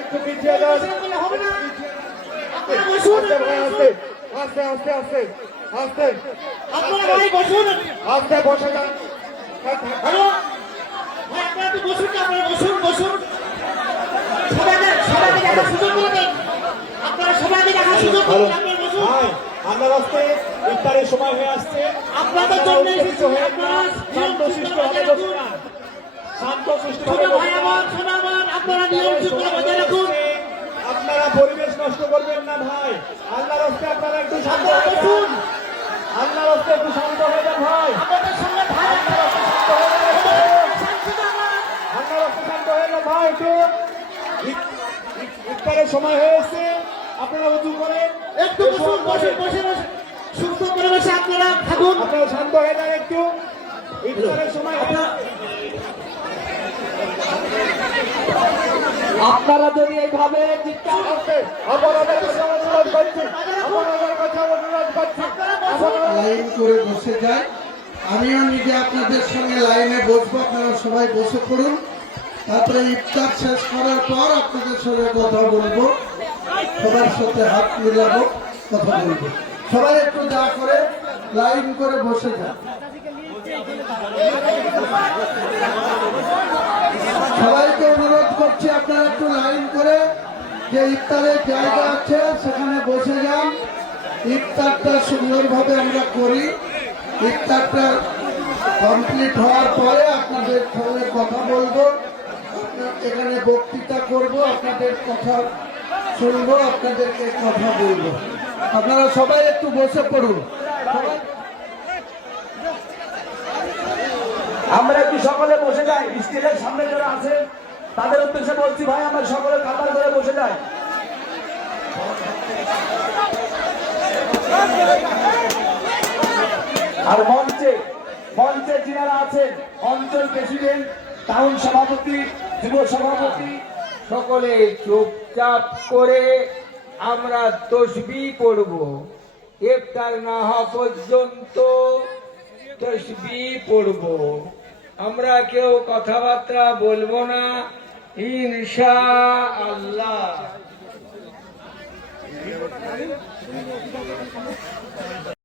একটু পিছিয়ে যান আস্তে আস্তে আস্তে আস্তে আপনারা ভাই বসুন, আস্তে বসে যান। হ্যালো ভাই, আপনারা একটু বসুন না, আপনারা বসুন বসুন। সবাইকে দেখার সুযোগ করে দিন, আপনারা সবাইকে দেখার সুযোগ করে দিন, আপনারা বসুন। ভাই আল্লাহ রাস্তায় ইফতারের সময় হয়ে আসছে, আপনাদের জন্য এসেছি, আপনারা শান্তশিষ্ট ভাবে বসুন না, শান্তশিষ্ট ছোট ভাই আমার, ছোট আমার, আপনারা নিয়ম শৃঙ্খলা বজায় রাখুন। আপনারা পরিবেশ নষ্ট করবেন না ভাই। আল্লাহ রাস্তায় আপনারা একটু শান্ত আপনারা হয়ে বসুন, যান। আল্লাহ রাস্তায় একটু শান্ত হয়ে যান ভাই। আমাদের সঙ্গে ভাই আল্লাহ রাস্তায় শান্ত হয়ে যান। শান্তি জানান। আল্লাহ রাস্তায় শান্ত হয়ে যান ভাই। একটু ইফতারের সময় হয়ে এসেছে, আপনারা উঁচু করেন, একটু বসুন, বসে বসে বসে সুস্থ পরিবেশে আপনারা থাকুন। আপনারা শান্ত হয়ে যান একটু। ইফতারের সময় আপনারা যদি এইভাবে চিৎকার করতে আপনাদের কাছে অনুরোধ করছি, আপনাদের কাছে অনুরোধ করছি, লাইন করে বসে যায়। আমিও নিজে আপনাদের সঙ্গে লাইনে বসবো, আপনারা সবাই বসে পড়ুন। তারপরে ইফতার শেষ করার পর আপনাদের সঙ্গে কথা বলবো, সবার সাথে হাত মিলাবো, কথা বলবো। সবাই একটু দয়া করে লাইন করে বসে যান। সবাইকে অনুরোধ করছি, আপনারা একটু লাইন করে যে ইফতারের জায়গা আছে সেখানে বসে যান। ইফতারটা সুন্দরভাবে আমরা করি। ইফতারটা কমপ্লিট হওয়ার পরে আপনাদের সঙ্গে কথা বলবো, এখানে বক্তৃতা করব, আপনাদের কথা শুনবো, আপনাদেরকে কথা বলবো। আপনারা সবাই একটু বসে পড়ুন। আমরা কি সকলে বসে যাই? স্টেজের সামনে যারা আছেন তাদের উদ্দেশ্যে বলছি, ভাই আমরা সকলে কাতার করে বসে যাই। আর মঞ্চে মঞ্চে যিনারা আছেন, অঞ্চল প্রেসিডেন্ট, টাউন সভাপতি, যুব সভাপতি, সকলে চুপচাপ করে আমরা তসবিহ পড়ব। ইফতার না হওয়া পর্যন্ত তসবিহ পড়ব। আমরা কেউ কথাবার্তা বলবো না, ইনশাআল্লাহ।